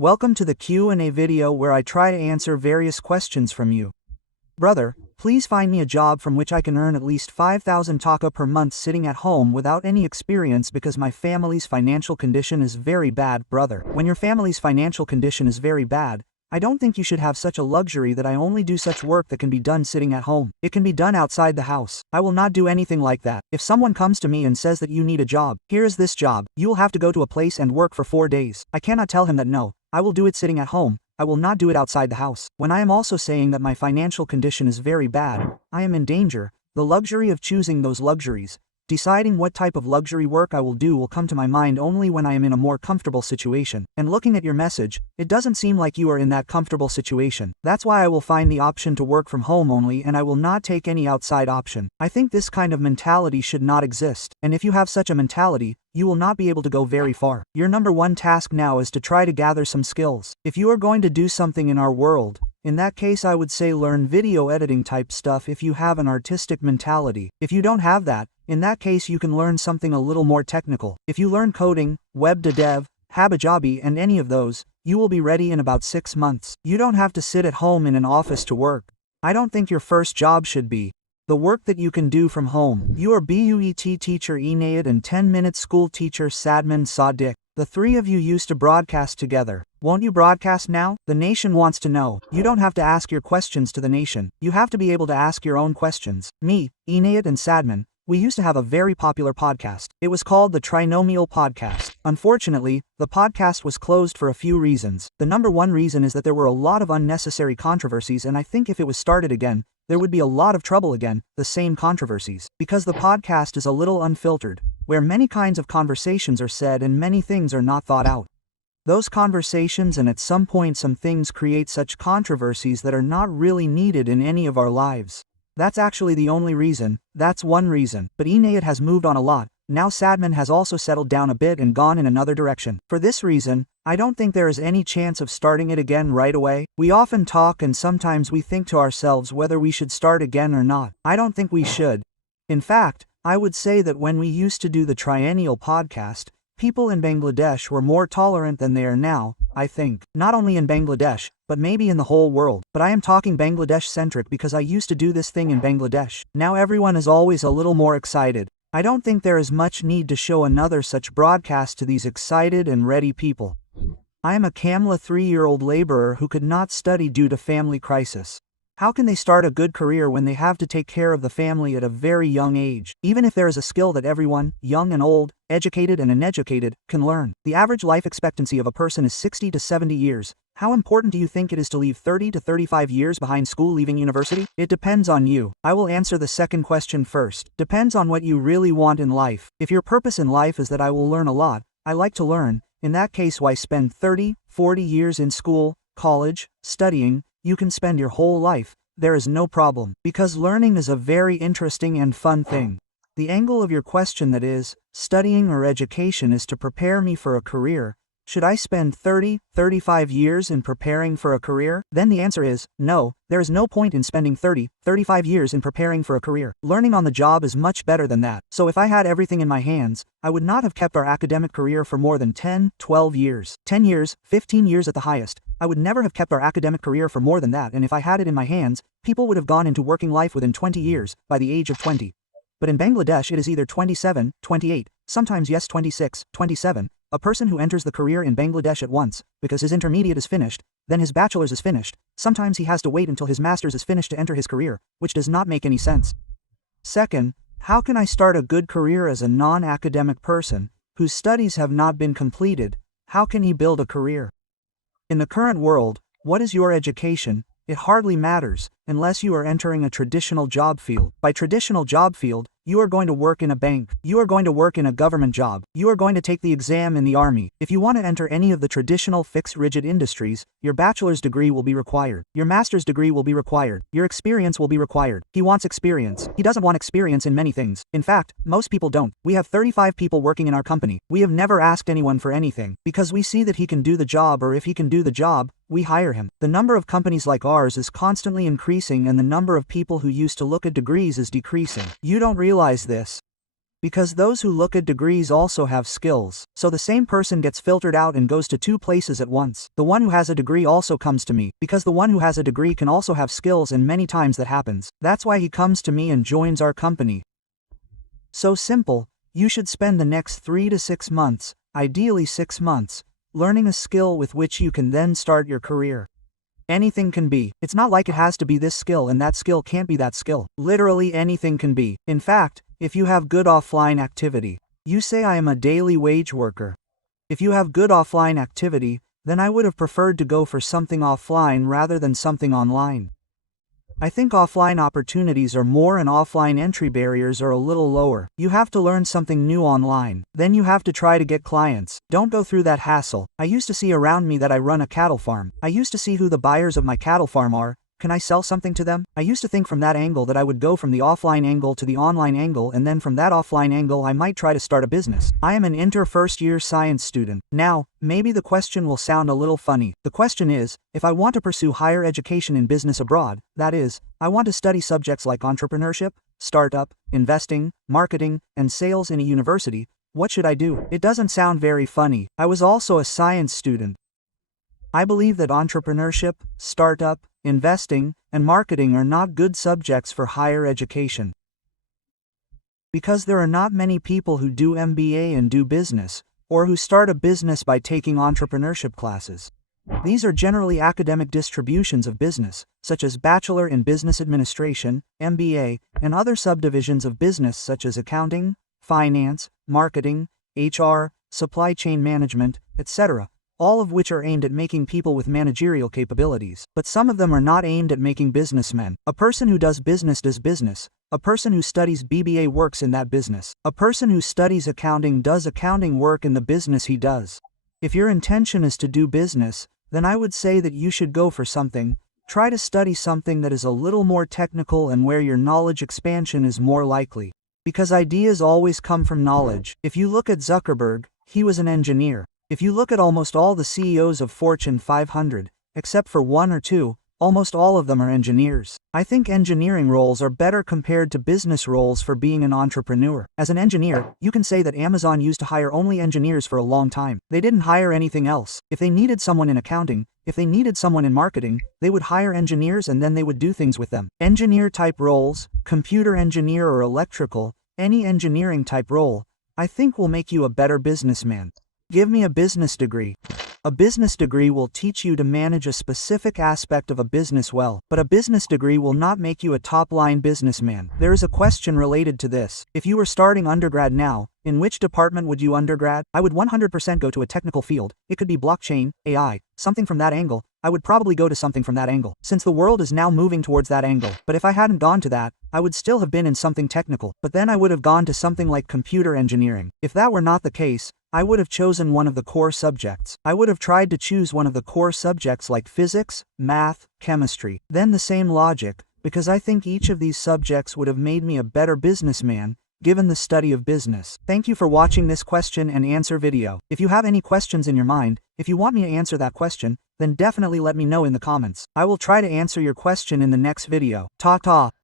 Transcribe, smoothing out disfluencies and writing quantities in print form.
Welcome to the Q&A video where I try to answer various questions from you. Brother, please find me a job from which I can earn at least 5,000 taka per month sitting at home without any experience because my family's financial condition is very bad. Brother, when your family's financial condition is very bad, I don't think you should have such a luxury that I only do such work that can be done sitting at home. It can be done outside the house. I will not do anything like that. If someone comes to me and says that you need a job, here is this job, you will have to go to a place and work for 4 days. I cannot tell him that no, I will do it sitting at home. I will not do it outside the house. When I am also saying that my financial condition is very bad, I am in danger. The luxury of choosing those luxuries, deciding what type of luxury work I will do will come to my mind only when I am in a more comfortable situation. And looking at your message, it doesn't seem like you are in that comfortable situation. That's why I will find the option to work from home only and I will not take any outside option. I think this kind of mentality should not exist. And if you have such a mentality, you will not be able to go very far. Your number one task now is to try to gather some skills. If you are going to do something in our world, in that case I would say learn video editing type stuff if you have an artistic mentality. If you don't have that, in that case you can learn something a little more technical. If you learn coding, web dev, habijabi and any of those, you will be ready in about 6 months. You don't have to sit at home in an office to work. I don't think your first job should be the work that you can do from home. You are BUET teacher Inayat and 10-minute school teacher Sadman Sadiq. The three of you used to broadcast together. Won't you broadcast now? The nation wants to know. You don't have to ask your questions to the nation. You have to be able to ask your own questions. Me, Inayat and Sadman, we used to have a very popular podcast. It was called the Trinomial Podcast. Unfortunately, the podcast was closed for a few reasons. The number one reason is that there were a lot of unnecessary controversies and I think if it was started again, there would be a lot of trouble again, the same controversies. Because the podcast is a little unfiltered, where many kinds of conversations are said and many things are not thought out. Those conversations and at some point some things create such controversies that are not really needed in any of our lives. That's actually the only reason, that's one reason. But Inayat has moved on a lot. Now Sadman has also settled down a bit and gone in another direction. For this reason, I don't think there is any chance of starting it again right away. We often talk and sometimes we think to ourselves whether we should start again or not. I don't think we should. In fact, I would say that when we used to do the Triennial podcast, people in Bangladesh were more tolerant than they are now, I think. Not only in Bangladesh, but maybe in the whole world. But I am talking Bangladesh-centric because I used to do this thing in Bangladesh. Now everyone is always a little more excited. I don't think there is much need to show another such broadcast to these excited and ready people. I am a Kamla 3-year-old laborer who could not study due to family crisis. How can they start a good career when they have to take care of the family at a very young age? Even if there is a skill that everyone, young and old, educated and uneducated, can learn. The average life expectancy of a person is 60 to 70 years. How important do you think it is to leave 30 to 35 years behind school leaving university? It depends on you. I will answer the second question first. Depends on what you really want in life. If your purpose in life is that I will learn a lot, I like to learn, in that case why spend 30, 40 years in school, college, studying? You can spend your whole life, there is no problem. Because learning is a very interesting and fun thing. The angle of your question that is, studying or education is to prepare me for a career. Should I spend 30, 35 years in preparing for a career? Then the answer is, no, there is no point in spending 30, 35 years in preparing for a career. Learning on the job is much better than that. So if I had everything in my hands, I would not have kept our academic career for more than 10, 12 years. 10 years, 15 years at the highest. I would never have kept our academic career for more than that, and if I had it in my hands, people would have gone into working life within 20 years, by the age of 20. But in Bangladesh it is either 27, 28, sometimes yes 26, 27. A person who enters the career in Bangladesh at once, because his intermediate is finished, then his bachelor's is finished, sometimes he has to wait until his master's is finished to enter his career, which does not make any sense. Second, how can I start a good career as a non-academic person, whose studies have not been completed? How can he build a career? In the current world, what is your education? It hardly matters, unless you are entering a traditional job field. By traditional job field, you are going to work in a bank. You are going to work in a government job. You are going to take the exam in the army. If you want to enter any of the traditional fixed rigid industries, your bachelor's degree will be required. Your master's degree will be required. Your experience will be required. He wants experience. He doesn't want experience in many things. In fact, most people don't. We have 35 people working in our company. We have never asked anyone for anything, because we see that he can do the job, or if he can do the job, we hire him. The number of companies like ours is constantly increasing and the number of people who used to look at degrees is decreasing. You don't realize this. Because those who look at degrees also have skills, so the same person gets filtered out and goes to 2 places at once. The one who has a degree also comes to me, because the one who has a degree can also have skills, and many times that happens. That's why he comes to me and joins our company. So simple, you should spend the next 3 to 6 months, ideally 6 months, learning a skill with which you can then start your career. Anything can be. It's not like it has to be this skill and that skill can't be that skill. Literally anything can be. In fact, if you have good offline activity, you say I am a daily wage worker. If you have good offline activity, then I would have preferred to go for something offline rather than something online. I think offline opportunities are more and offline entry barriers are a little lower. You have to learn something new online. Then you have to try to get clients. Don't go through that hassle. I used to see around me that I run a cattle farm. I used to see who the buyers of my cattle farm are. Can I sell something to them? I used to think from that angle that I would go from the offline angle to the online angle, and then from that offline angle I might try to start a business. I am an first-year science student. Now, maybe the question will sound a little funny. The question is, if I want to pursue higher education in business abroad, that is, I want to study subjects like entrepreneurship, startup, investing, marketing, and sales in a university, what should I do? It doesn't sound very funny. I was also a science student. I believe that entrepreneurship, startup, investing, and marketing are not good subjects for higher education. Because there are not many people who do MBA and do business, or who start a business by taking entrepreneurship classes. These are generally academic distributions of business, such as Bachelor in Business Administration, MBA, and other subdivisions of business such as accounting, finance, marketing, HR, supply chain management, etc., all of which are aimed at making people with managerial capabilities. But some of them are not aimed at making businessmen. A person who does business. A person who studies BBA works in that business. A person who studies accounting does accounting work in the business he does. If your intention is to do business, then I would say that you should go for something. Try to study something that is a little more technical and where your knowledge expansion is more likely. Because ideas always come from knowledge. If you look at Zuckerberg, he was an engineer. If you look at almost all the CEOs of Fortune 500, except for 1 or 2, almost all of them are engineers. I think engineering roles are better compared to business roles for being an entrepreneur. As an engineer, you can say that Amazon used to hire only engineers for a long time. They didn't hire anything else. If they needed someone in accounting, if they needed someone in marketing, they would hire engineers and then they would do things with them. Engineer type roles, computer engineer or electrical, any engineering type role, I think will make you a better businessman. Give me a business degree. A business degree will teach you to manage a specific aspect of a business well, but a business degree will not make you a top-line businessman. There is a question related to this. If you were starting undergrad now, in which department would you undergrad? I would 100% go to a technical field. It could be blockchain, AI, something from that angle. I would probably go to something from that angle, since the world is now moving towards that angle. But if I hadn't gone to that, I would still have been in something technical, but then I would have gone to something like computer engineering. If that were not the case, I would have chosen one of the core subjects. I would have tried to choose one of the core subjects like physics, math, chemistry. Then the same logic, because I think each of these subjects would have made me a better businessman, given the study of business. Thank you for watching this question and answer video. If you have any questions in your mind, if you want me to answer that question, then definitely let me know in the comments. I will try to answer your question in the next video. Ta-ta.